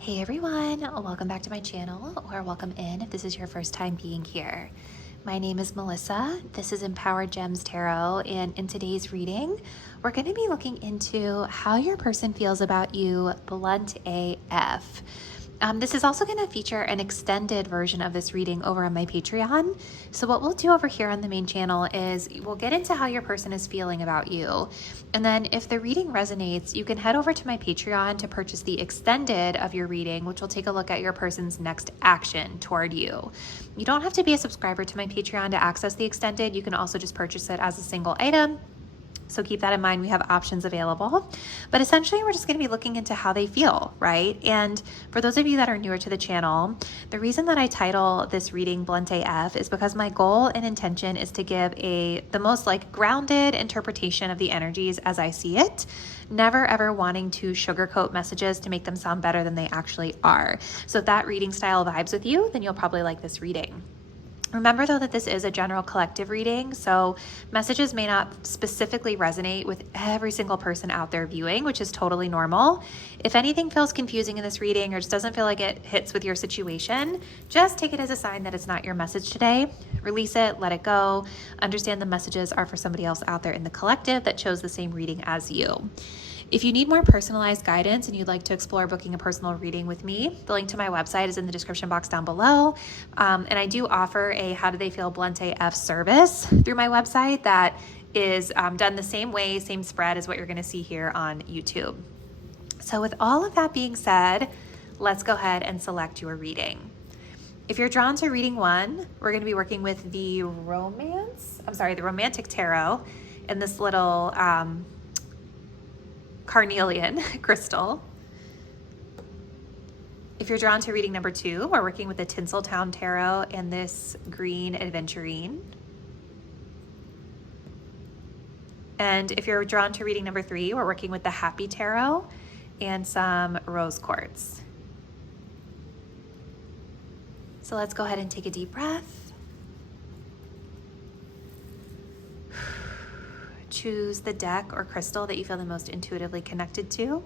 Hey everyone, welcome back to my channel, or welcome in if this is your first time being here. My name is Melissa, this is Empowered Gems Tarot, and in today's reading, we're going to be looking into how your person feels about you, blunt AF. This is also going to feature an extended version of this reading over on my Patreon. So what we'll do over here on the main channel is we'll get into how your person is feeling about you. And then if the reading resonates, you can head over to my Patreon to purchase the extended of your reading, which will take a look at your person's next action toward you. You don't have to be a subscriber to my Patreon to access the extended. You can also just purchase it as a single item. So keep that in mind, we have options available. But essentially, we're just going to be looking into how they feel, right? And for those of you that are newer to the channel, the reason that I title this reading Blunt AF is because my goal and intention is to give the most grounded interpretation of the energies as I see it, never ever wanting to sugarcoat messages to make them sound better than they actually are. So if that reading style vibes with you, then you'll probably like this reading. Remember though that this is a general collective reading, so messages may not specifically resonate with every single person out there viewing, which is totally normal. If anything feels confusing in this reading or just doesn't feel like it hits with your situation, just take it as a sign that it's not your message today. Release it, let it go. Understand the messages are for somebody else out there in the collective that chose the same reading as you. If you need more personalized guidance and you'd like to explore booking a personal reading with me, the link to my website is in the description box down below. And I do offer a How Do They Feel Blunt AF service through my website that is done the same way, same spread as what you're gonna see here on YouTube. So with all of that being said, let's go ahead and select your reading. If you're drawn to reading one, we're gonna be working with the Romantic Tarot in this little, carnelian crystal. If you're drawn to reading number 2, we're working with the Tinseltown Tarot and this green aventurine. And if you're drawn to reading number 3, we're working with the Happy Tarot and some rose quartz. So let's go ahead and take a deep breath. Choose the deck or crystal that you feel the most intuitively connected to.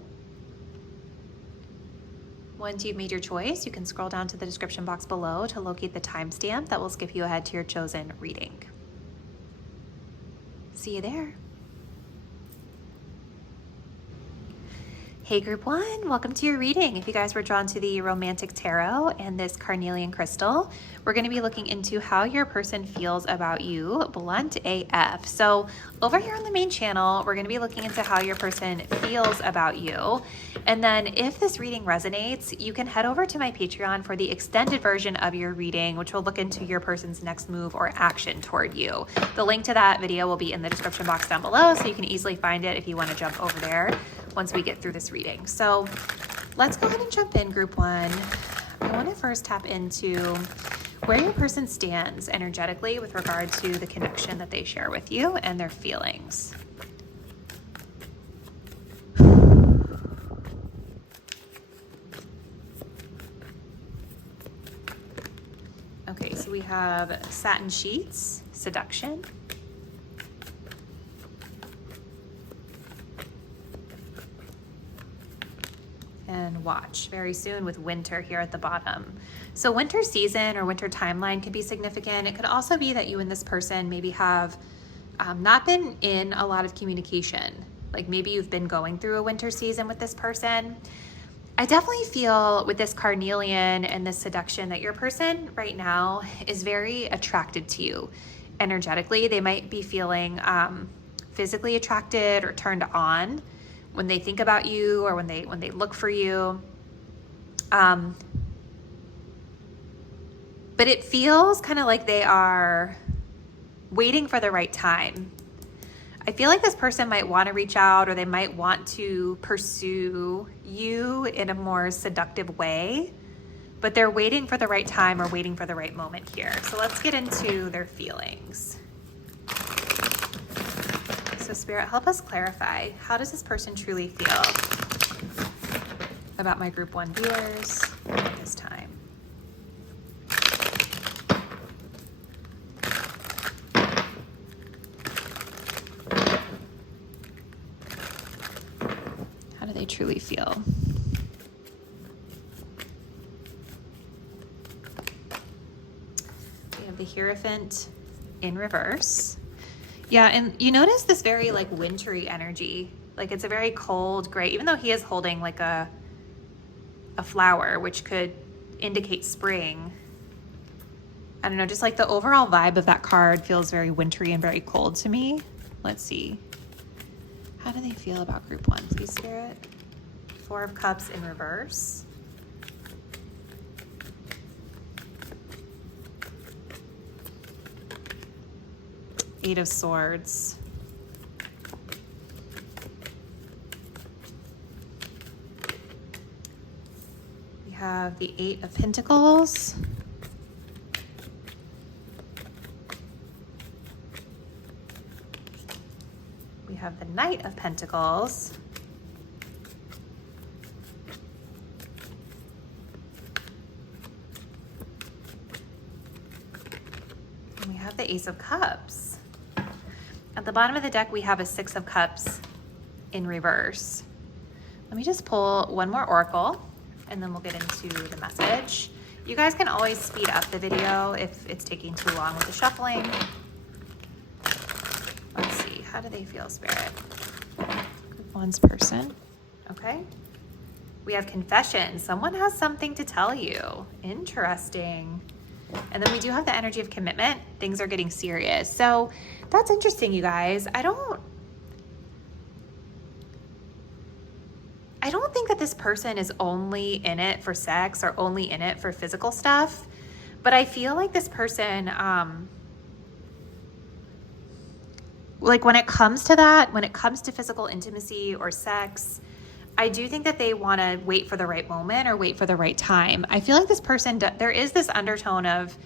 Once you've made your choice, you can scroll down to the description box below to locate the timestamp that will skip you ahead to your chosen reading. See you there. Hey group 1, welcome to your reading. If you guys were drawn to the Romantic Tarot and this carnelian crystal, we're going to be looking into how your person feels about you, blunt AF. So over here on the main channel, we're going to be looking into how your person feels about you. And then if this reading resonates, you can head over to my Patreon for the extended version of your reading, which will look into your person's next move or action toward you. The link to that video will be in the description box down below, so you can easily find it if you want to jump over there once we get through this reading. So let's go ahead and jump in, group 1. I want to first tap into where your person stands energetically with regard to the connection that they share with you and their feelings. Okay, so we have satin sheets, seduction, and watch very soon with winter here at the bottom. So winter season or winter timeline could be significant. It could also be that you and this person maybe have not been in a lot of communication. Like maybe you've been going through a winter season with this person. I definitely feel with this carnelian and this seduction that your person right now is very attracted to you energetically. They might be feeling physically attracted or turned on when they think about you or when they look for you. But it feels kind of like they are waiting for the right time. I feel like this person might want to reach out, or they might want to pursue you in a more seductive way, but they're waiting for the right time or waiting for the right moment here. So let's get into their feelings. So Spirit, help us clarify. How does this person truly feel about my group 1 viewers at this time? How do they truly feel? have the Hierophant in reverse. Yeah, and you notice this very like wintry energy. Like it's a very cold gray, even though he is holding like a flower, which could indicate spring. I don't know, just like the overall vibe of that card feels very wintry and very cold to me. Let's see. How do they feel about group one? Please, Spirit. Four of Cups in reverse. Eight of Swords. We have the Eight of Pentacles. We have the Knight of Pentacles. And we have the Ace of Cups. At the bottom of the deck, we have a Six of Cups in reverse. Let me just pull one more oracle and then we'll get into the message. You guys can always speed up the video if it's taking too long with the shuffling. Let's see, how do they feel, Spirit? Group one's person, okay. We have confession. Someone has something to tell you. Interesting. And then we do have the energy of commitment. Things are getting serious. So that's interesting, you guys. I don't think that this person is only in it for sex or only in it for physical stuff, but I feel like this person, like when it comes to that, when it comes to physical intimacy or sex, I do think that they want to wait for the right moment or wait for the right time. I feel like this person, there is this undertone of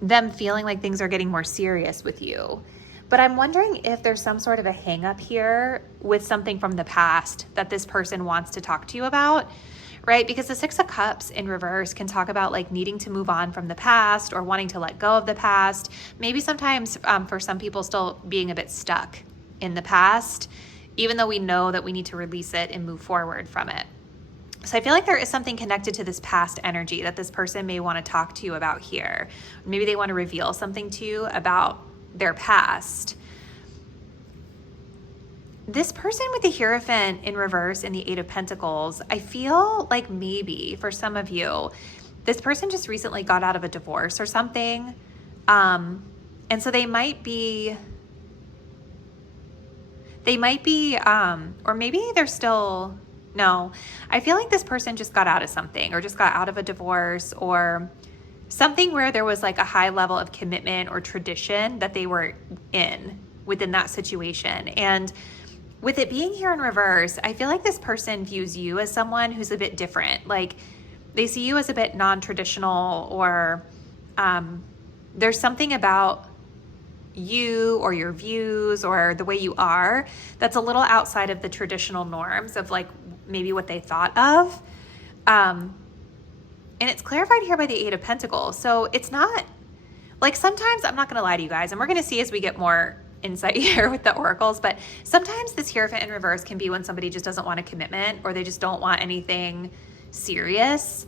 them feeling like things are getting more serious with you. But I'm wondering if there's some sort of a hang up here with something from the past that this person wants to talk to you about, right? Because the Six of Cups in reverse can talk about like needing to move on from the past or wanting to let go of the past. Maybe sometimes for some people still being a bit stuck in the past, even though we know that we need to release it and move forward from it. So I feel like there is something connected to this past energy that this person may want to talk to you about here. Maybe they want to reveal something to you about their past. This person with the Hierophant in reverse and the Eight of Pentacles, I feel like maybe for some of you, this person just recently got out of a divorce or something. And so they might be, or maybe they're still, no, I feel like this person just got out of something or just got out of a divorce or something where there was like a high level of commitment or tradition that they were in within that situation. And with it being here in reverse, I feel like this person views you as someone who's a bit different. Like they see you as a bit non-traditional, or there's something about you or your views or the way you are that's a little outside of the traditional norms of like maybe what they thought of. And it's clarified here by the Eight of Pentacles. So it's not, like sometimes, I'm not gonna lie to you guys, and we're gonna see as we get more insight here with the oracles, but sometimes this Hierophant in reverse can be when somebody just doesn't want a commitment or they just don't want anything serious.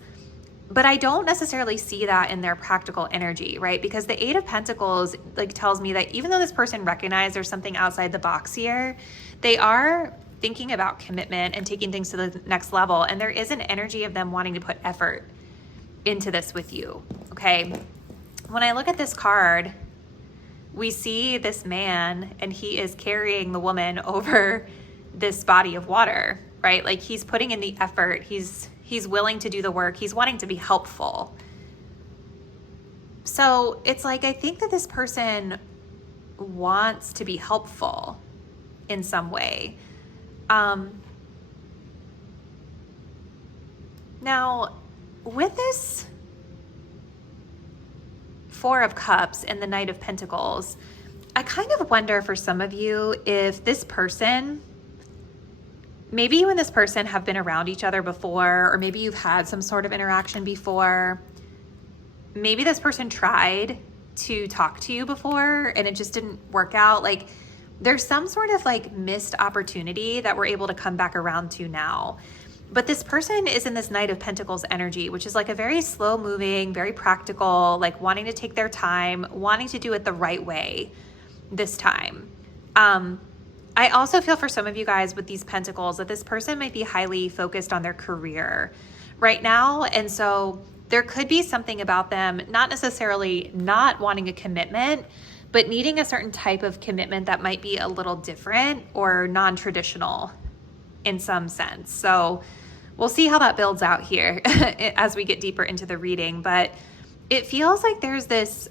But I don't necessarily see that in their practical energy, right? Because the Eight of Pentacles like tells me that even though this person recognizes there's something outside the box here, they are thinking about commitment and taking things to the next level. And there is an energy of them wanting to put effort into this with you, okay? When I look at this card, we see this man and he is carrying the woman over this body of water, right? Like he's putting in the effort, he's willing to do the work, he's wanting to be helpful. So it's like, I think that this person wants to be helpful in some way. Now, with this Four of Cups and the Knight of Pentacles, I kind of wonder for some of you if this person, maybe you and this person have been around each other before, or maybe you've had some sort of interaction before. Maybe this person tried to talk to you before and it just didn't work out. Like there's some sort of like missed opportunity that we're able to come back around to now. But this person is in this Knight of Pentacles energy, which is like a very slow moving, very practical, like wanting to take their time, wanting to do it the right way this time. I also feel for some of you guys with these pentacles that this person might be highly focused on their career right now. And so there could be something about them, not necessarily not wanting a commitment, but needing a certain type of commitment that might be a little different or non-traditional in some sense. So we'll see how that builds out here as we get deeper into the reading. But it feels like there's this,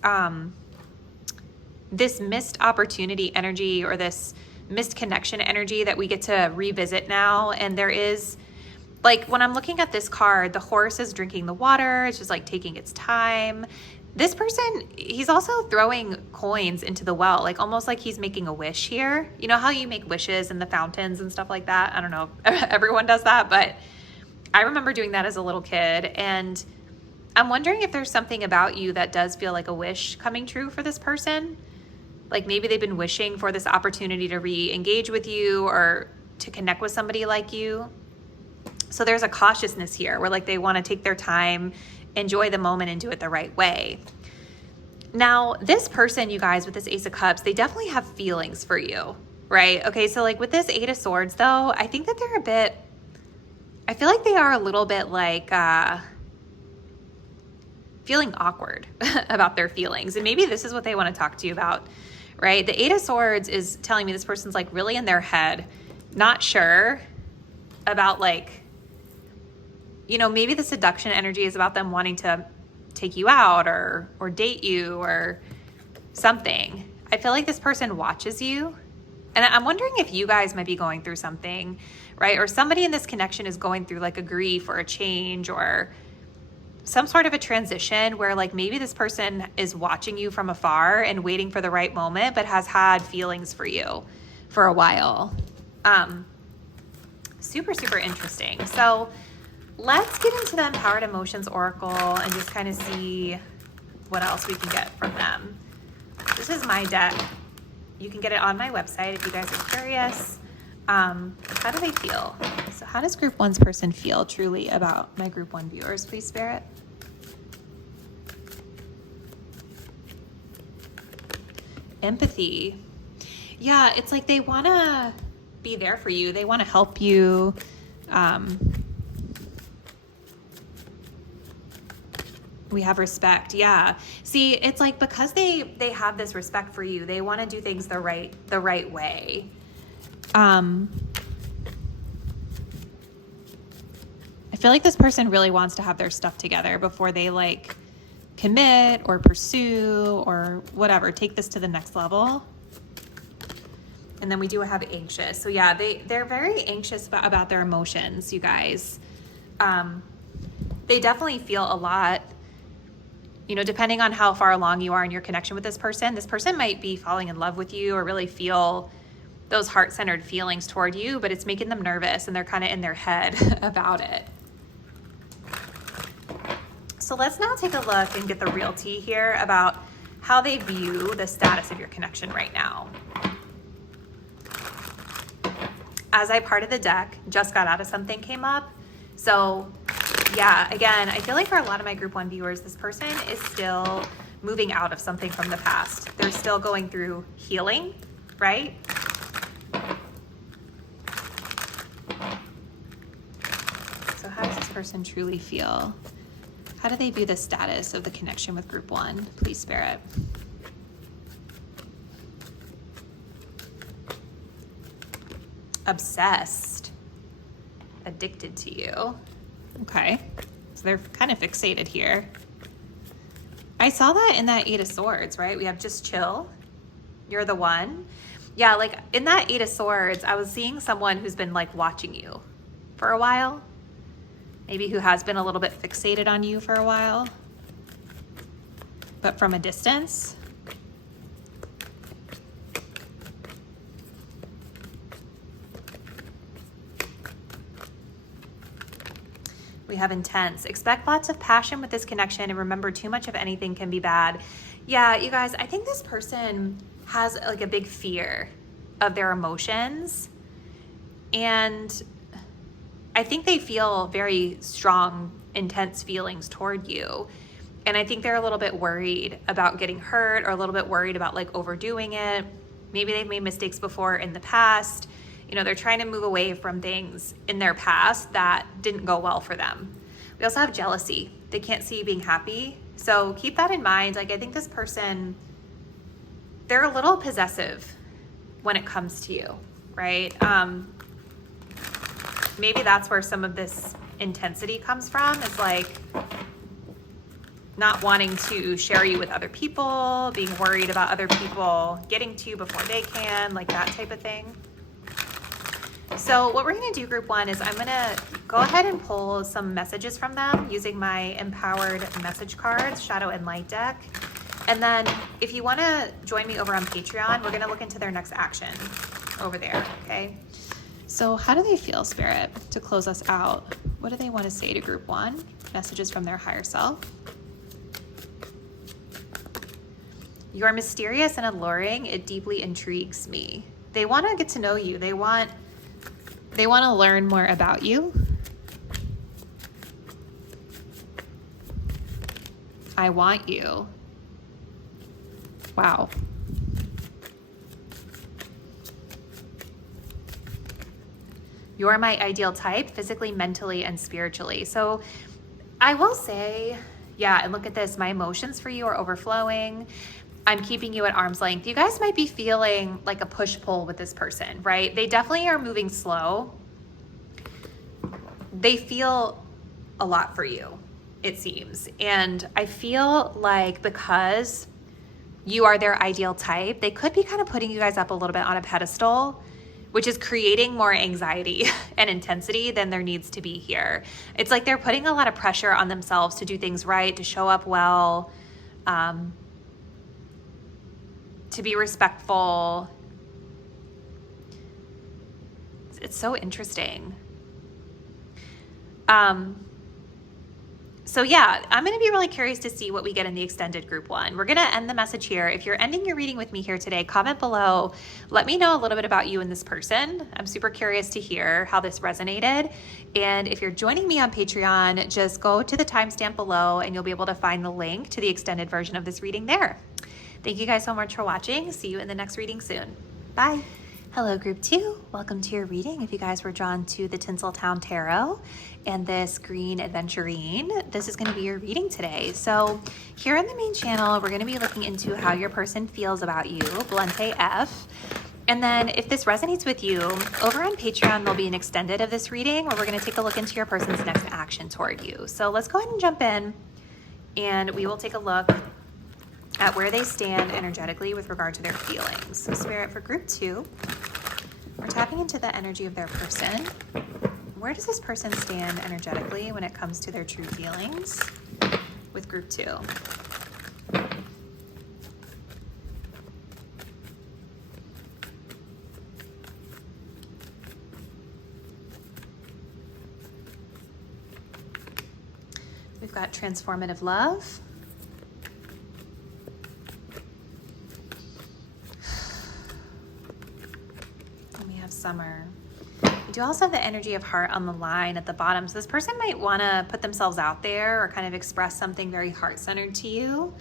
this missed opportunity energy, or this missed connection energy that we get to revisit now. And there is, like, when I'm looking at this card, the horse is drinking the water. It's just like taking its time. This person, he's also throwing coins into the well, like almost like he's making a wish here. You know how you make wishes in the fountains and stuff like that? I don't know if everyone does that, but I remember doing that as a little kid. And I'm wondering if there's something about you that does feel like a wish coming true for this person. Like maybe they've been wishing for this opportunity to re-engage with you or to connect with somebody like you. So there's a cautiousness here where like they want to take their time, enjoy the moment, and do it the right way. Now, this person, you guys, with this Ace of Cups, they definitely have feelings for you, right? Okay, so like with this Eight of Swords, though, I think that they're a bit, I feel like they are a little bit like feeling awkward about their feelings. And maybe this is what they want to talk to you about, right? The Eight of Swords is telling me this person's like really in their head, not sure about like, you know, maybe the seduction energy is about them wanting to take you out or date you or something. I feel like this person watches you. And I'm wondering if you guys might be going through something, right? Or somebody in this connection is going through like a grief or a change or some sort of a transition where like maybe this person is watching you from afar and waiting for the right moment, but has had feelings for you for a while. Super, super interesting. So let's get into the Empowered Emotions Oracle and just kind of see what else we can get from them. This is my deck. You can get it on my website if you guys are curious. How do they feel? So how does Group 1's person feel truly about my Group 1 viewers, please, Spirit? Empathy. Yeah, it's like they want to be there for you. They want to help you. We have respect. Yeah. See, it's like because they have this respect for you, they want to do things the right way. I feel like this person really wants to have their stuff together before they like commit or pursue or whatever, take this to the next level. And then we do have anxious. So yeah, they're very anxious about their emotions, you guys. They definitely feel a lot, you know, depending on how far along you are in your connection with this person might be falling in love with you or really feel those heart-centered feelings toward you, but it's making them nervous and they're kind of in their head about it. So let's now take a look and get the real tea here about how they view the status of your connection right now. As I parted the deck, just got out of something came up. So yeah, again, I feel like for a lot of my Group 1 viewers, this person is still moving out of something from the past. They're still going through healing, right? So how does this person truly feel? How do they view the status of the connection with Group 1? Please, Spirit. Obsessed. Addicted to you. Okay. So they're kind of fixated here. I saw that in that Eight of Swords, right? We have just chill. You're the one. Yeah, like in that Eight of Swords, I was seeing someone who's been like watching you for a while. Maybe who has been a little bit fixated on you for a while, but from a distance. We have intense. Expect lots of passion with this connection, and remember, too much of anything can be bad. Yeah, you guys, I think this person has like a big fear of their emotions, and I think they feel very strong, intense feelings toward you. And I think they're a little bit worried about getting hurt, or a little bit worried about like overdoing it. Maybe they've made mistakes before in the past. You know, they're trying to move away from things in their past that didn't go well for them. We also have jealousy. They can't see you being happy. So keep that in mind. Like, I think this person, they're a little possessive when it comes to you, right? Maybe that's where some of this intensity comes from. It's like not wanting to share you with other people, being worried about other people getting to you before they can, like that type of thing. So what we're going to do, group one, is I'm going to go ahead and pull some messages from them using my empowered message cards, shadow and light deck. And then if you want to join me over on Patreon, we're going to look into their next action over there. Okay. So how do they feel, Spirit, to close us out? What do they want to say to group one? Messages from their higher self. You are mysterious and alluring. It deeply intrigues me. They want to get to know you. They want to learn more about you. I want you. Wow. You're my ideal type, physically, mentally, and spiritually. So I will say, yeah, and look at this. My emotions for you are overflowing. I'm keeping you at arm's length. You guys might be feeling like a push-pull with this person, right? They definitely are moving slow. They feel a lot for you, it seems. And I feel like because you are their ideal type, they could be kind of putting you guys up a little bit on a pedestal, which is creating more anxiety and intensity than there needs to be here. It's like they're putting a lot of pressure on themselves to do things right, to show up well, to be respectful. It's so interesting. So yeah, I'm going to be really curious to see what we get in the extended group one. We're going to end the message here. If you're ending your reading with me here today, comment below. Let me know a little bit about you and this person. I'm super curious to hear how this resonated. And if you're joining me on Patreon, just go to the timestamp below and you'll be able to find the link to the extended version of this reading there. Thank you guys so much for watching. See you in the next reading soon. Bye. Hello, group two. Welcome to your reading. If you guys were drawn to the Tinseltown Tarot and this green adventurine, this is going to be your reading today. So here on the main channel, we're going to be looking into how your person feels about you, blunt AF. And then if this resonates with you, over on Patreon, there'll be an extended of this reading where we're going to take a look into your person's next action toward you. So let's go ahead and jump in and we will take a look at where they stand energetically with regard to their feelings. So Spirit, for group two, we're tapping into the energy of their person. Where does this person stand energetically when it comes to their true feelings with group two? We've got transformative love. Summer. We do also have the energy of heart on the line at the bottom. So this person might want to put themselves out there or kind of express something very heart-centered to you.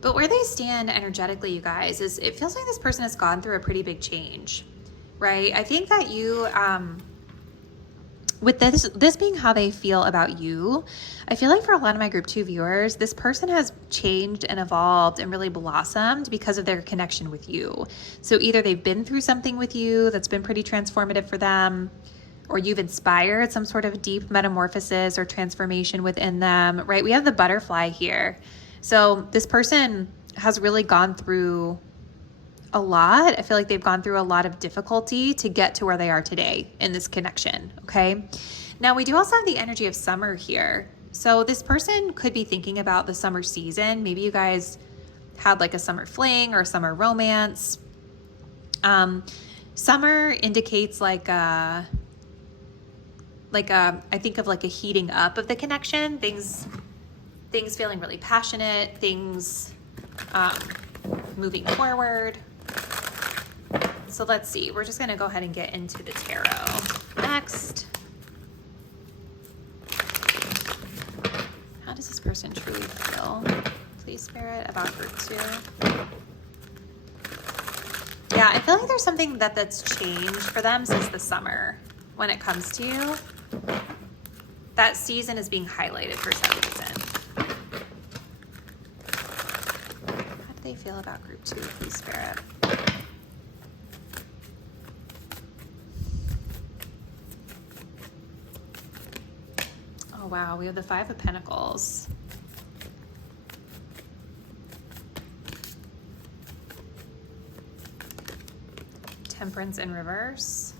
But where they stand energetically, you guys, is it feels like this person has gone through a pretty big change, right? I think that you, with this being how they feel about you, I feel like for a lot of my group two viewers, this person has changed and evolved and really blossomed because of their connection with you. So either they've been through something with you that's been pretty transformative for them, or you've inspired some sort of deep metamorphosis or transformation within them, right? We have the butterfly here. So this person has really gone through a lot. I feel like they've gone through a lot of difficulty to get to where they are today in this connection, okay? Now, we do also have the energy of summer here. So this person could be thinking about the summer season. Maybe you guys had like a summer fling or a summer romance. Summer indicates I think of like a heating up of the connection, things feeling really passionate, things moving forward. So let's see, we're just going to go ahead and get into the tarot next. does this person truly feel? Please, Spirit, about group 2. Yeah, I feel like there's something that's changed for them since the summer when it comes to you. That season is being highlighted for some reason. How do they feel about group 2, please, Spirit? Oh, wow. We have the 5 of Pentacles. Temperance in reverse.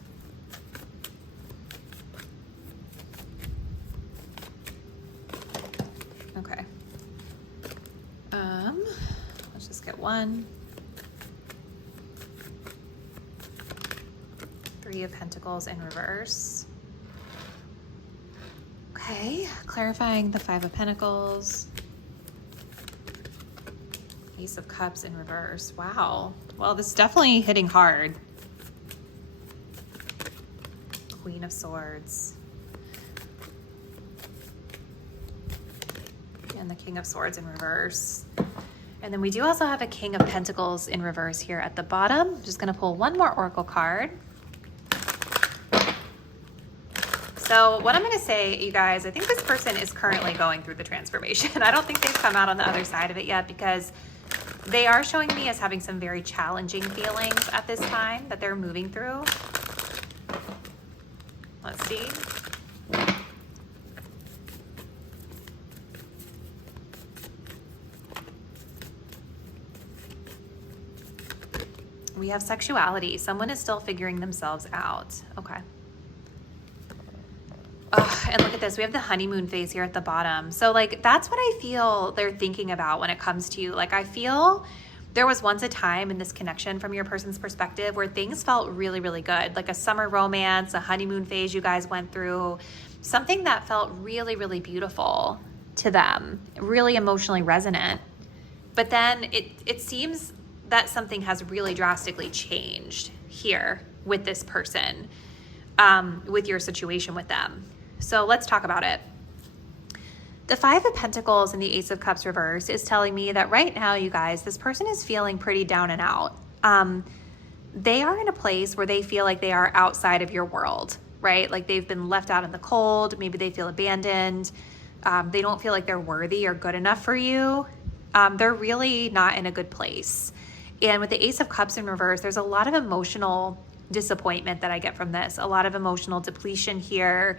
Okay. Let's just get 1. 3 of Pentacles in reverse. Okay, clarifying the 5 of Pentacles. Ace of Cups in reverse. Wow. Well, this is definitely hitting hard. Queen of Swords. And the King of Swords in reverse. And then we do also have a King of Pentacles in reverse here at the bottom. I'm just going to pull one more Oracle card. So what I'm going to say, you guys, I think this person is currently going through the transformation. I don't think they've come out on the other side of it yet because they are showing me as having some very challenging feelings at this time that they're moving through. Let's see. We have sexuality. Someone is still figuring themselves out. Okay. Oh, and look at this. We have the honeymoon phase here at the bottom. So like, that's what I feel they're thinking about when it comes to you. Like, I feel there was once a time in this connection from your person's perspective where things felt really, really good. Like a summer romance, a honeymoon phase you guys went through, something that felt really, really beautiful to them, really emotionally resonant. But then it seems that something has really drastically changed here with this person, with your situation with them. So let's talk about it. The 5 of Pentacles and the Ace of Cups reverse is telling me that right now, you guys, this person is feeling pretty down and out. They are in a place where they feel like they are outside of your world, right? Like they've been left out in the cold. Maybe they feel abandoned. They don't feel like they're worthy or good enough for you. They're really not in a good place. And with the Ace of Cups in reverse, there's a lot of emotional disappointment that I get from this, a lot of emotional depletion here.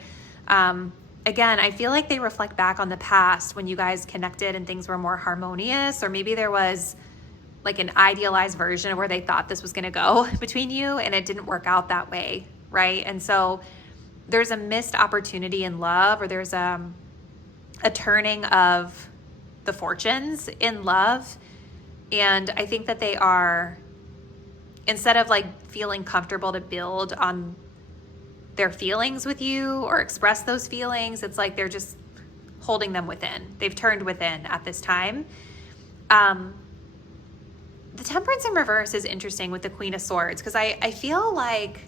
Again, I feel like they reflect back on the past when you guys connected and things were more harmonious, or maybe there was like an idealized version of where they thought this was going to go between you and it didn't work out that way, right? And so there's a missed opportunity in love, or there's a turning of the fortunes in love. And I think that they are, instead of like feeling comfortable to build on their feelings with you or express those feelings, it's like they're just holding them within. They've turned within at this time. The Temperance in reverse is interesting with the Queen of Swords, because I feel like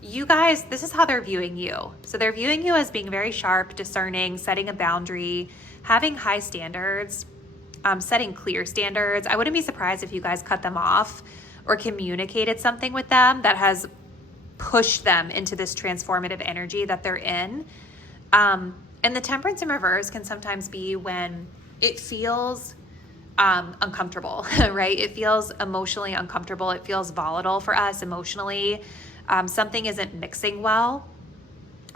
you guys, this is how they're viewing you. So they're viewing you as being very sharp, discerning, setting a boundary, having high standards, setting clear standards. I wouldn't be surprised if you guys cut them off or communicated something with them that has pushed them into this transformative energy that they're in. And the Temperance in reverse can sometimes be when it feels uncomfortable, right? It feels emotionally uncomfortable. It feels volatile for us emotionally. Something isn't mixing well,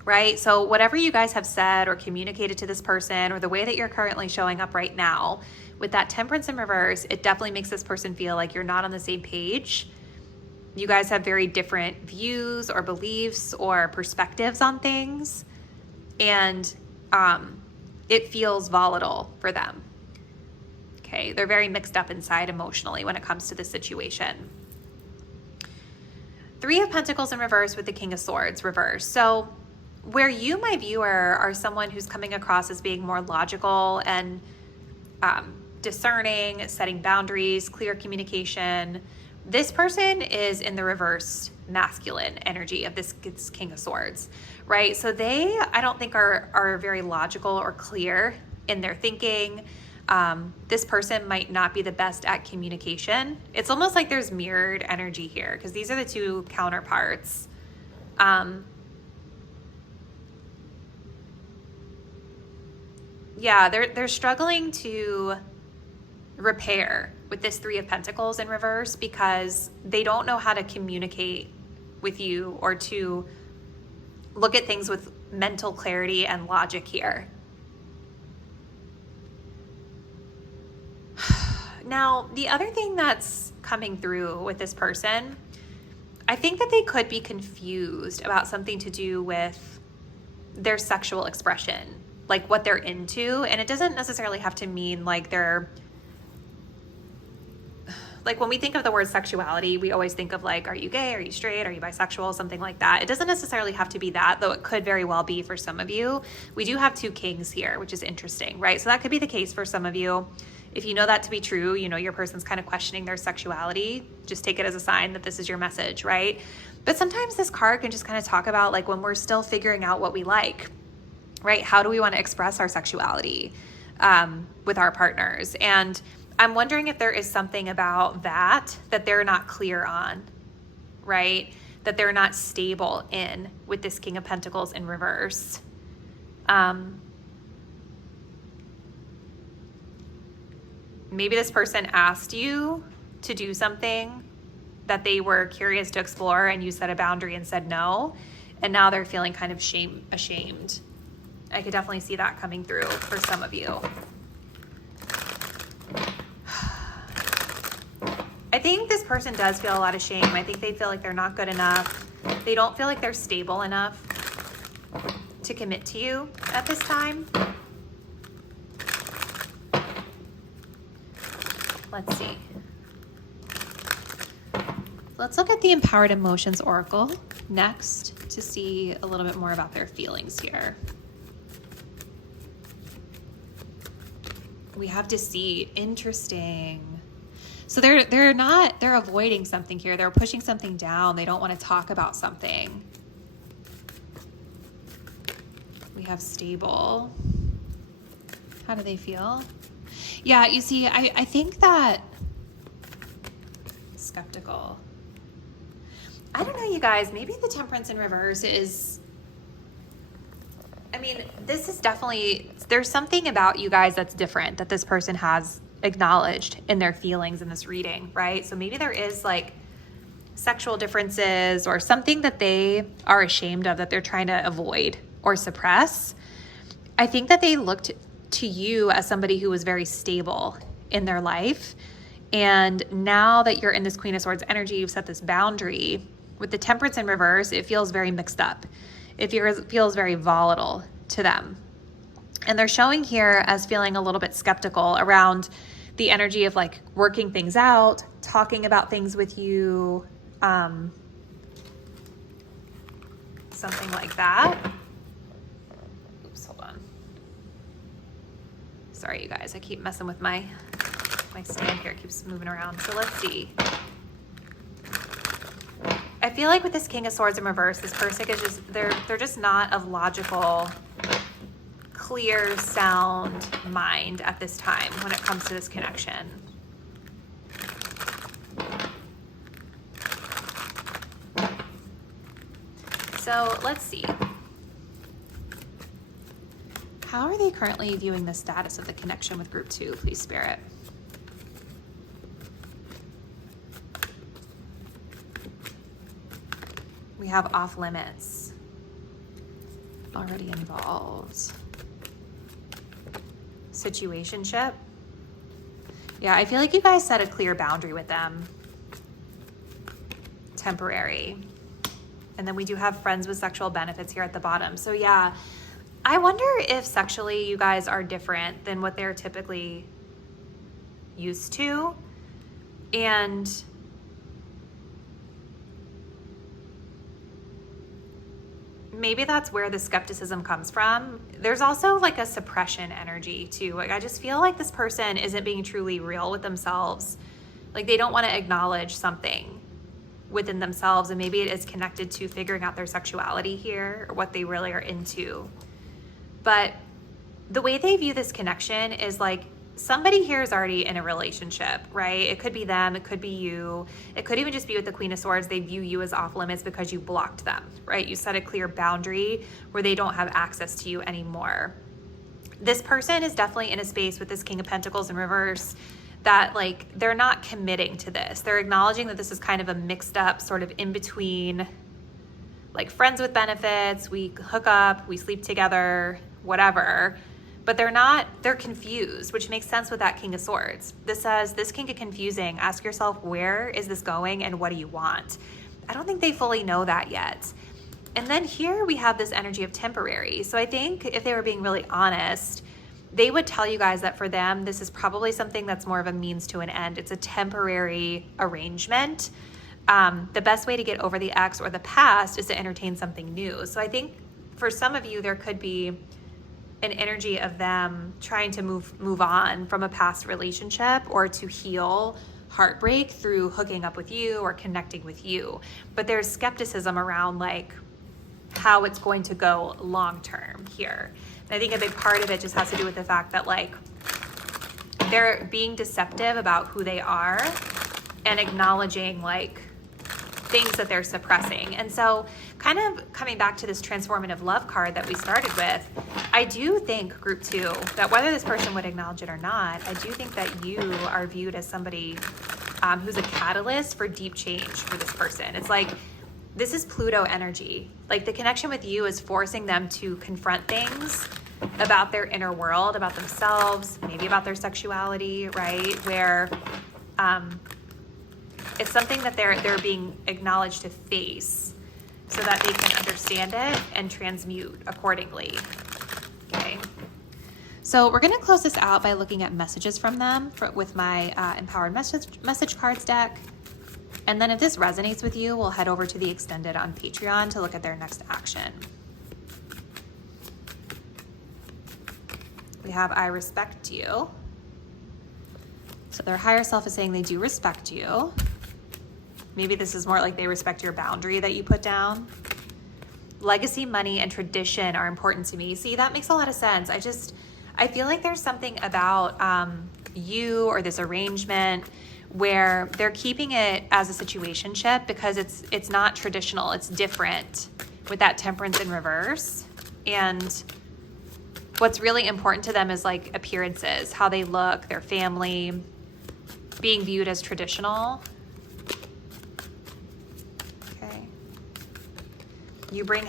right? So whatever you guys have said or communicated to this person, or the way that you're currently showing up right now with that Temperance in reverse, it definitely makes this person feel like you're not on the same page. You guys have very different views or beliefs or perspectives on things. And it feels volatile for them. Okay, they're very mixed up inside emotionally when it comes to the situation. 3 of Pentacles in reverse with the King of Swords reverse. So where you, my viewer, are someone who's coming across as being more logical and discerning, setting boundaries, clear communication, this person is in the reverse masculine energy of this King of Swords, right? So they, I don't think are very logical or clear in their thinking. This person might not be the best at communication. It's almost like there's mirrored energy here because these are the two counterparts. Yeah, they're struggling to repair with this Three of Pentacles in reverse because they don't know how to communicate with you or to look at things with mental clarity and logic here. Now, the other thing that's coming through with this person, I think that they could be confused about something to do with their sexual expression, like what they're into. And it doesn't necessarily have to mean like they're, like when we think of the word sexuality, we always think of like, are you gay? Are you straight? Are you bisexual? Something like that. It doesn't necessarily have to be that, though it could very well be for some of you. We do have two kings here, which is interesting, right? So that could be the case for some of you. If you know that to be true, you know your person's kind of questioning their sexuality, just take it as a sign that this is your message, right? But sometimes this card can just kind of talk about like when we're still figuring out what we like, right? How do we want to express our sexuality with our partners? And I'm wondering if there is something about that they're not clear on, right? That they're not stable in with this King of Pentacles in reverse. Maybe this person asked you to do something that they were curious to explore and you set a boundary and said no, and now they're feeling kind of ashamed. I could definitely see that coming through for some of you. I think this person does feel a lot of shame. I think they feel like they're not good enough. They don't feel like they're stable enough to commit to you at this time. Let's see. Let's look at the Empowered Emotions Oracle next to see a little bit more about their feelings here. We have deceit. Interesting. So they're avoiding something here. They're pushing something down. They don't want to talk about something. We have stable. How do they feel? Yeah, you see, I think that skeptical. I don't know, you guys, maybe the Temperance in reverse is, I mean, this is definitely, there's something about you guys that's different that this person has acknowledged in their feelings in this reading, right? So maybe there is like sexual differences or something that they are ashamed of that they're trying to avoid or suppress. I think that they looked to you as somebody who was very stable in their life. And now that you're in this Queen of Swords energy, you've set this boundary. With the Temperance in reverse, it feels very mixed up. It feels very volatile to them. And they're showing here as feeling a little bit skeptical around the energy of like working things out, talking about things with you, something like that. Oops, hold on. Sorry, you guys, I keep messing with my stand here. It keeps moving around. So let's see. I feel like with this King of Swords in reverse, this person is just, they're just not of logical, clear, sound mind at this time when it comes to this connection. So let's see. How are they currently viewing the status of the connection with group 2, please, Spirit? We have off limits, already involved. Situationship. Yeah, I feel like you guys set a clear boundary with them. Temporary. And then we do have friends with sexual benefits here at the bottom. So yeah, I wonder if sexually you guys are different than what they're typically used to. And maybe that's where the skepticism comes from. There's also like a suppression energy too. Like I just feel like this person isn't being truly real with themselves. Like they don't want to acknowledge something within themselves, and maybe it is connected to figuring out their sexuality here or what they really are into. But the way they view this connection is like somebody here is already in a relationship, right? It could be them, it could be you, it could even just be with the Queen of Swords. They view you as off limits because you blocked them, right? You set a clear boundary where they don't have access to you anymore. This person is definitely in a space with this King of Pentacles in reverse that like they're not committing to this. They're acknowledging that this is kind of a mixed up sort of in between, like friends with benefits, we hook up, we sleep together, whatever. But they're confused, which makes sense with that King of Swords. This says, this can get confusing. Ask yourself, where is this going and what do you want? I don't think they fully know that yet. And then here we have this energy of temporary. So I think if they were being really honest, they would tell you guys that for them, this is probably something that's more of a means to an end. It's a temporary arrangement. The best way to get over the ex or the past is to entertain something new. So I think for some of you, there could be an energy of them trying to move on from a past relationship or to heal heartbreak through hooking up with you or connecting with you. But there's skepticism around like how it's going to go long term here. And I think a big part of it just has to do with the fact that like they're being deceptive about who they are and acknowledging like things that they're suppressing. And so kind of coming back to this transformative love card that we started with, I do think group 2, that whether this person would acknowledge it or not, I do think that you are viewed as somebody who's a catalyst for deep change for this person. It's like, this is Pluto energy. Like the connection with you is forcing them to confront things about their inner world, about themselves, maybe about their sexuality, right? Where it's something that they're being acknowledged to face so that they can understand it and transmute accordingly. Okay. So we're going to close this out by looking at messages from them with my Empowered Message Cards deck. And then if this resonates with you, we'll head over to the extended on Patreon to look at their next action. We have, I respect you. So their higher self is saying they do respect you. Maybe this is more like they respect your boundary that you put down. Legacy, money, and tradition are important to me. See, that makes a lot of sense. I feel like there's something about you or this arrangement where they're keeping it as a situationship because it's not traditional. It's different with that Temperance in reverse. And what's really important to them is like appearances, how they look, their family, being viewed as traditional. Okay. You bring,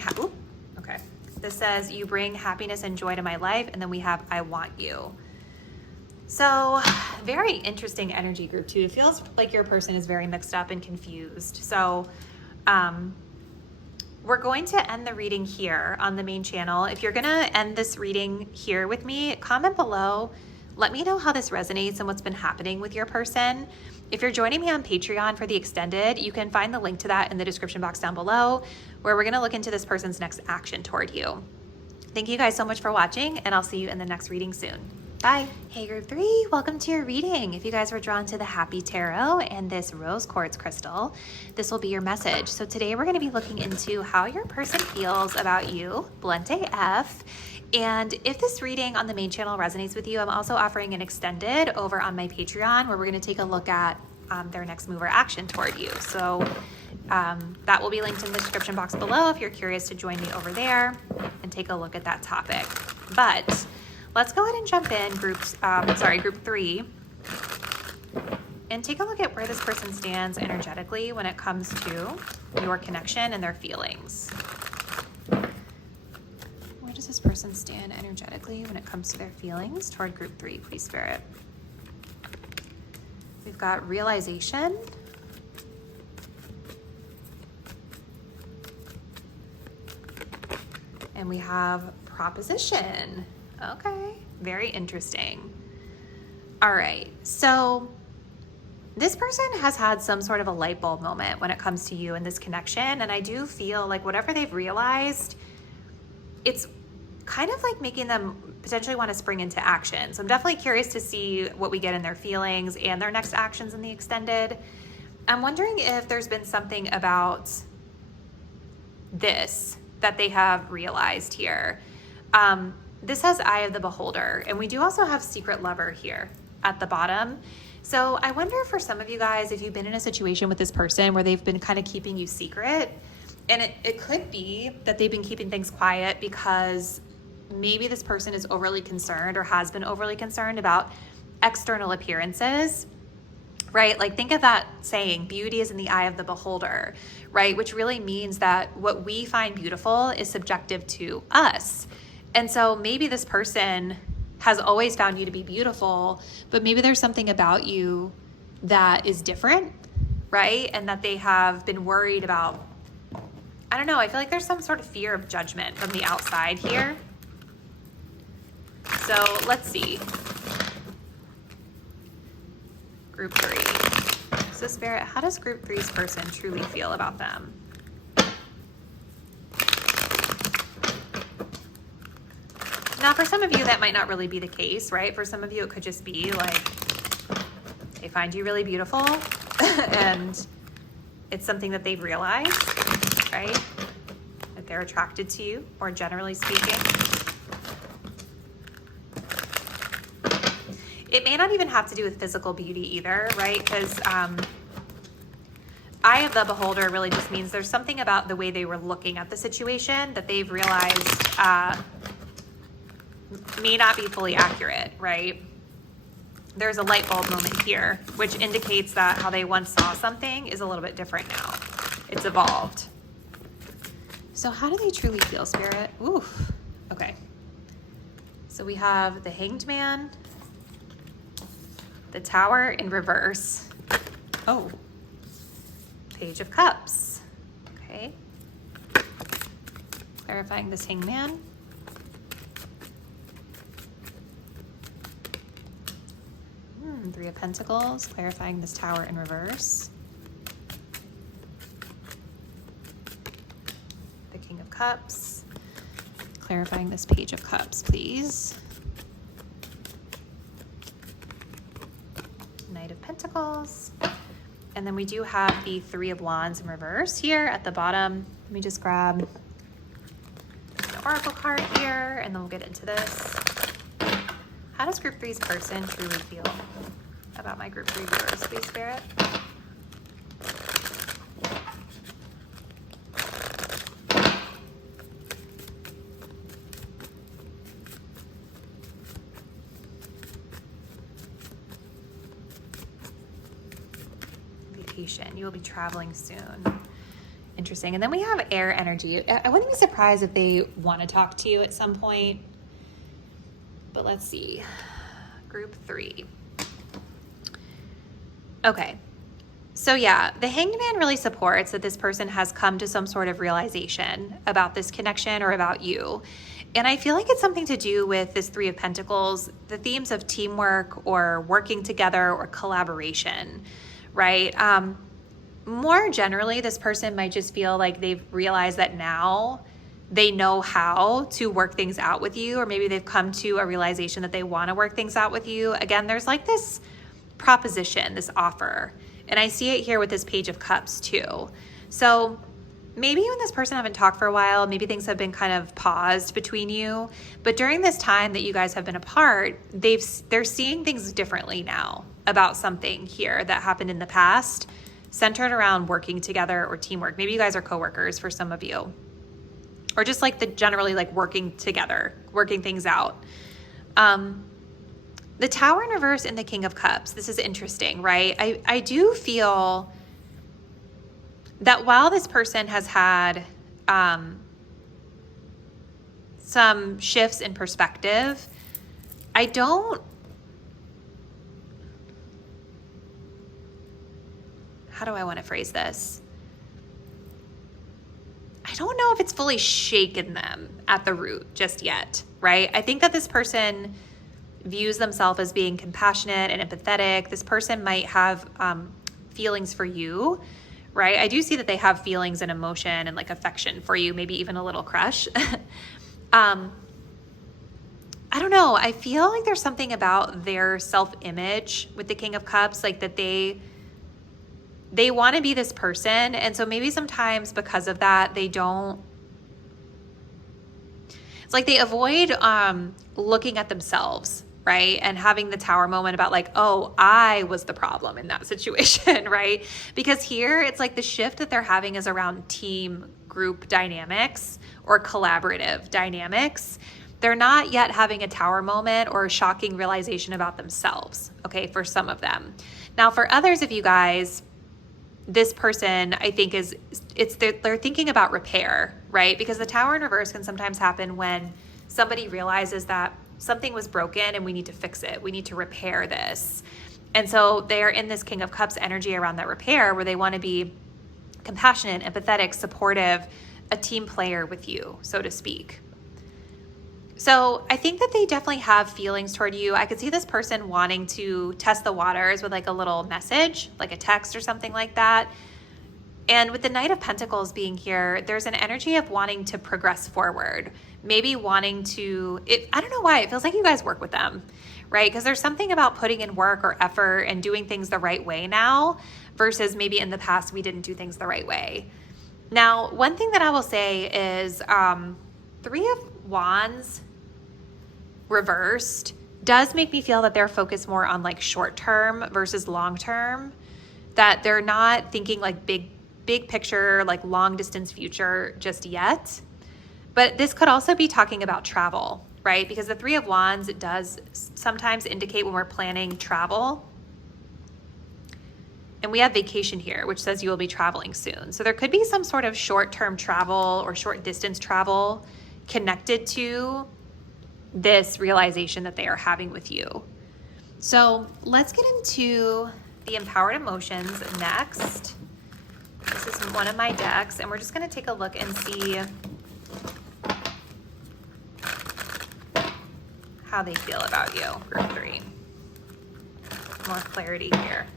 okay. This says, you bring happiness and joy to my life. And then we have, I want you. So very interesting energy group too. It feels like your person is very mixed up and confused. So we're going to end the reading here on the main channel. If you're going to end this reading here with me, comment below. Let me know how this resonates and what's been happening with your person. If you're joining me on Patreon for the extended, you can find the link to that in the description box down below, where we're going to look into this person's next action toward you. Thank you guys so much for watching, and I'll see you in the next reading soon. Bye. Hey group 3, welcome to your reading. If you guys were drawn to the Happy Tarot and this rose quartz crystal, this will be your message. So today we're going to be looking into how your person feels about you, blunt AF. And if this reading on the main channel resonates with you, I'm also offering an extended over on my Patreon where we're going to take a look at their next move or action toward you. So that will be linked in the description box below if you're curious to join me over there and take a look at that topic. But let's go ahead and jump in group 3, and take a look at where this person stands energetically when it comes to your connection and their feelings. Where does this person stand energetically when it comes to their feelings toward group 3, please, Spirit? We've got realization. And we have proposition. Okay, very interesting. All right, so this person has had some sort of a light bulb moment when it comes to you and this connection. And I do feel like whatever they've realized, it's kind of like making them potentially want to spring into action. So I'm definitely curious to see what we get in their feelings and their next actions in the extended. I'm wondering if there's been something about this that they have realized here. this has eye of the beholder, and we do also have secret lover here at the bottom. So I wonder for some of you guys, if you've been in a situation with this person where they've been kind of keeping you secret, and it could be that they've been keeping things quiet because maybe this person is overly concerned or has been overly concerned about external appearances, right? Like think of that saying, beauty is in the eye of the beholder, right? Which really means that what we find beautiful is subjective to us. And so maybe this person has always found you to be beautiful, but maybe there's something about you that is different, right? And that they have been worried about. I don't know, I feel like there's some sort of fear of judgment from the outside here. So let's see. Group 3. So Spirit, how does Group 3's person truly feel about them? Now, for some of you, that might not really be the case, right? For some of you, it could just be like they find you really beautiful and it's something that they've realized, right? That they're attracted to you, more generally speaking. It may not even have to do with physical beauty either, right? Because eye of the beholder really just means there's something about the way they were looking at the situation that they've realized may not be fully accurate, right? There's a light bulb moment here, which indicates that how they once saw something is a little bit different now. It's evolved. So how do they truly feel, Spirit? Oof. Okay. So we have the Hanged Man, the Tower in reverse. Oh, Page of Cups. Okay. Clarifying this Hanged Man. Three of Pentacles, clarifying this Tower in reverse. The King of Cups, clarifying this Page of Cups, please. Knight of Pentacles. And then we do have the Three of Wands in reverse here at the bottom. Let me just grab the Oracle card here, and then we'll get into this. How does Group 3's person truly feel about my Group 3 viewers, please, Spirit? Vacation. You will be traveling soon. Interesting. And then we have air energy. I wouldn't be surprised if they want to talk to you at some point. But let's see. Group 3. Okay. So yeah, the Hanged Man really supports that this person has come to some sort of realization about this connection or about you. And I feel like it's something to do with this Three of Pentacles, the themes of teamwork or working together or collaboration, right? More generally, this person might just feel like they've realized that now they know how to work things out with you, or maybe they've come to a realization that they want to work things out with you. Again, there's like this proposition, this offer, and I see it here with this Page of Cups too. So maybe you and this person haven't talked for a while, maybe things have been kind of paused between you, but during this time that you guys have been apart, they're seeing things differently now about something here that happened in the past, centered around working together or teamwork. Maybe you guys are coworkers for some of you, or just like the generally like working together, working things out. The Tower in reverse and the King of Cups. This is interesting, right? I do feel that while this person has had some shifts in perspective, how do I want to phrase this? I don't know if it's fully shaken them at the root just yet, right? I think that this person views themselves as being compassionate and empathetic. This person might have feelings for you, right? I do see that they have feelings and emotion and like affection for you, maybe even a little crush. I don't know. I feel like there's something about their self-image with the King of Cups, like that they want to be this person. And so maybe sometimes because of that, it's It's like they avoid looking at themselves, right? And having the tower moment about like, oh, I was the problem in that situation, right? Because here it's like the shift that they're having is around team group dynamics or collaborative dynamics. They're not yet having a tower moment or a shocking realization about themselves, okay, for some of them. Now, for others of you guys, this person, I think they're thinking about repair, right? Because the tower in reverse can sometimes happen when somebody realizes that something was broken and we need to fix it. We need to repair this. And so they're in this King of Cups energy around that repair where they want to be compassionate, empathetic, supportive, a team player with you, so to speak. So I think that they definitely have feelings toward you. I could see this person wanting to test the waters with like a little message, like a text or something like that. And with the Knight of Pentacles being here, there's an energy of wanting to progress forward, maybe wanting to, I don't know why, it feels like you guys work with them, right? Because there's something about putting in work or effort and doing things the right way now versus maybe in the past we didn't do things the right way. Now, one thing that I will say is Three of Wands reversed does make me feel that they're focused more on like short term versus long term, that they're not thinking like big picture, like long distance future just yet. But this could also be talking about travel, right? Because the Three of Wands, it does sometimes indicate when we're planning travel. And we have vacation here, which says you will be traveling soon. So there could be some sort of short-term travel or short distance travel connected to this realization that they are having with you. So let's get into the empowered emotions next. This is one of my decks, and we're just going to take a look and see how they feel about you, group 3. More clarity here.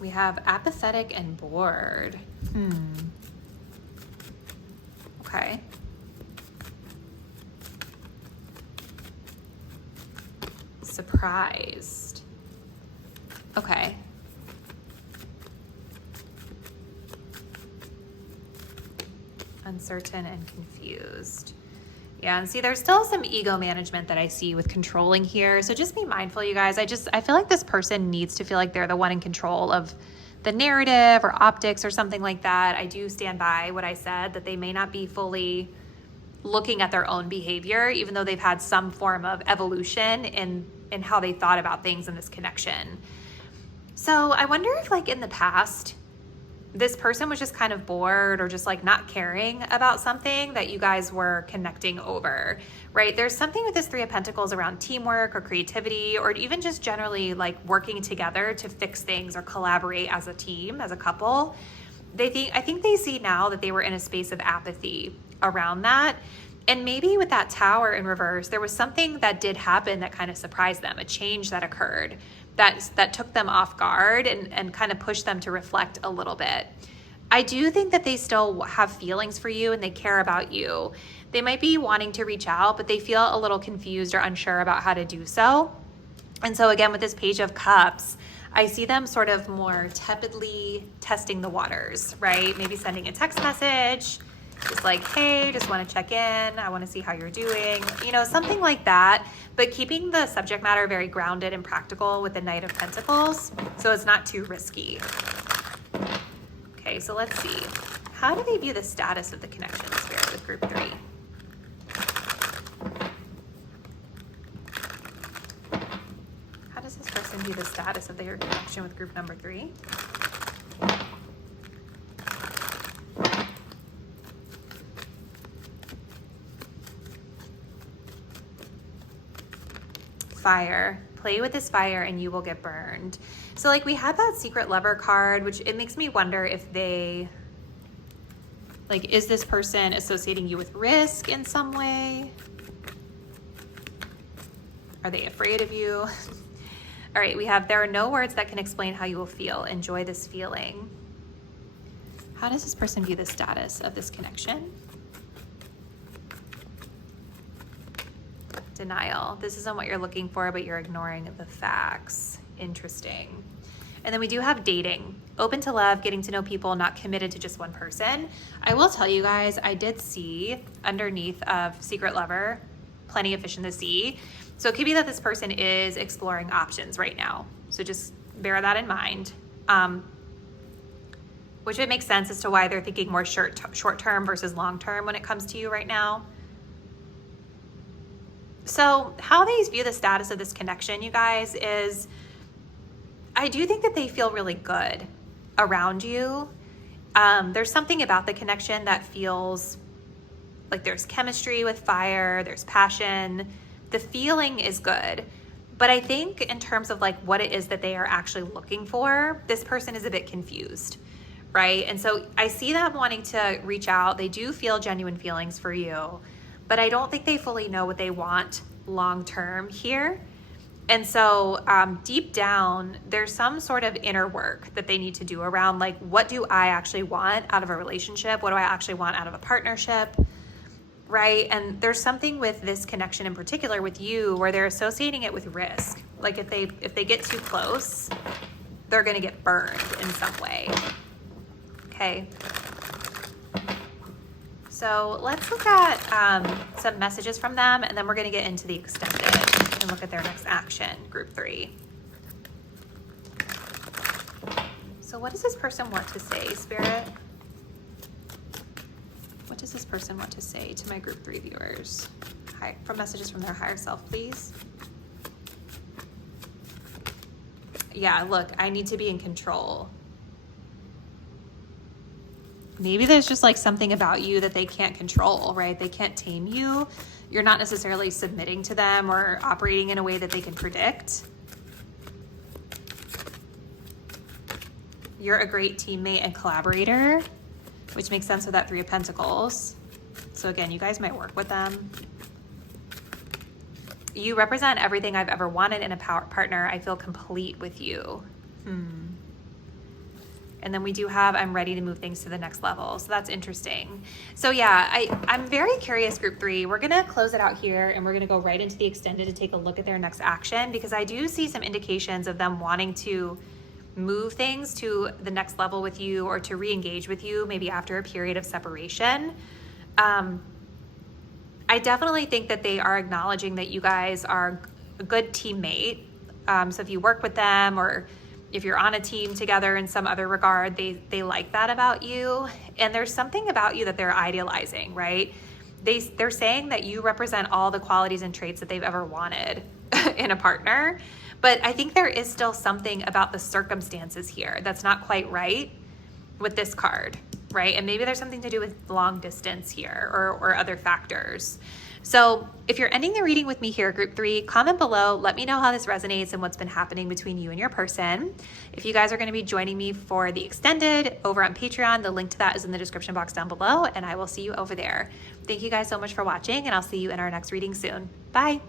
We have apathetic and bored. Okay. Surprised. Okay. Uncertain and confused. Yeah, and see, there's still some ego management that I see with controlling here. So just be mindful, you guys. I feel like this person needs to feel like they're the one in control of the narrative or optics or something like that. I do stand by what I said, that they may not be fully looking at their own behavior, even though they've had some form of evolution in how they thought about things in this connection. So I wonder if like in the past, this person was just kind of bored or just like not caring about something that you guys were connecting over, right? There's something with this Three of Pentacles around teamwork or creativity, or even just generally like working together to fix things or collaborate as a team, as a couple. I think they see now that they were in a space of apathy around that. And maybe with that Tower in reverse, there was something that did happen that kind of surprised them, a change that occurred that took them off guard and kind of pushed them to reflect a little bit. I do think that they still have feelings for you and they care about you. They might be wanting to reach out, but they feel a little confused or unsure about how to do so. And so again, with this Page of Cups, I see them sort of more tepidly testing the waters, right? Maybe sending a text message, just like, hey, just want to check in. I want to see how you're doing, something like that. But keeping the subject matter very grounded and practical with the Knight of Pentacles, so it's not too risky. Okay, so let's see. How do they view the status of the connection, Spirit, with group 3? How does this person view the status of their connection with group number 3? Fire. Play with this fire and you will get burned. So like we had that Secret Lover card, which it makes me wonder if they, like, is this person associating you with risk in some way? Are they afraid of you? All right, we have, there are no words that can explain how you will feel. Enjoy this feeling. How does this person view the status of this connection? Denial. This isn't what you're looking for, but you're ignoring the facts. Interesting. And then we do have dating. Open to love, getting to know people, not committed to just one person. I will tell you guys, I did see underneath of Secret Lover, plenty of fish in the sea. So it could be that this person is exploring options right now. So just bear that in mind. Which would make sense as to why they're thinking more short-term versus long-term when it comes to you right now. So how they view the status of this connection, you guys, is I do think that they feel really good around you. There's something about the connection that feels like there's chemistry with fire, there's passion. The feeling is good. But I think in terms of like what it is that they are actually looking for, this person is a bit confused, right? And so I see them wanting to reach out. They do feel genuine feelings for you, but I don't think they fully know what they want long-term here. And so deep down, there's some sort of inner work that they need to do around like, what do I actually want out of a relationship? What do I actually want out of a partnership? Right? And there's something with this connection in particular with you where they're associating it with risk. Like if they get too close, they're going to get burned in some way. Okay. So let's look at some messages from them, and then we're going to get into the extended and look at their next action, group 3. So what does this person want to say, Spirit? What does this person want to say to my group 3 viewers? From messages from their higher self, please. Yeah, look, I need to be in control. Maybe there's just like something about you that they can't control, right? They can't tame you. You're not necessarily submitting to them or operating in a way that they can predict. You're a great teammate and collaborator, which makes sense with that 3 of Pentacles. So again, you guys might work with them. You represent everything I've ever wanted in a partner. I feel complete with you. And then we do have, I'm ready to move things to the next level. So that's interesting. So yeah, I'm very curious, group 3. We're gonna close it out here and we're gonna go right into the extended to take a look at their next action, because I do see some indications of them wanting to move things to the next level with you or to re-engage with you, maybe after a period of separation. I definitely think that they are acknowledging that you guys are a good teammate. So if you work with them or if you're on a team together in some other regard, they like that about you. And there's something about you that they're idealizing, right? They're saying that you represent all the qualities and traits that they've ever wanted in a partner. But I think there is still something about the circumstances here that's not quite right with this card, right? And maybe there's something to do with long distance here or other factors. So if you're ending the reading with me here, group 3, comment below. Let me know how this resonates and what's been happening between you and your person. If you guys are going to be joining me for the extended over on Patreon, the link to that is in the description box down below, and I will see you over there. Thank you guys so much for watching, and I'll see you in our next reading soon. Bye.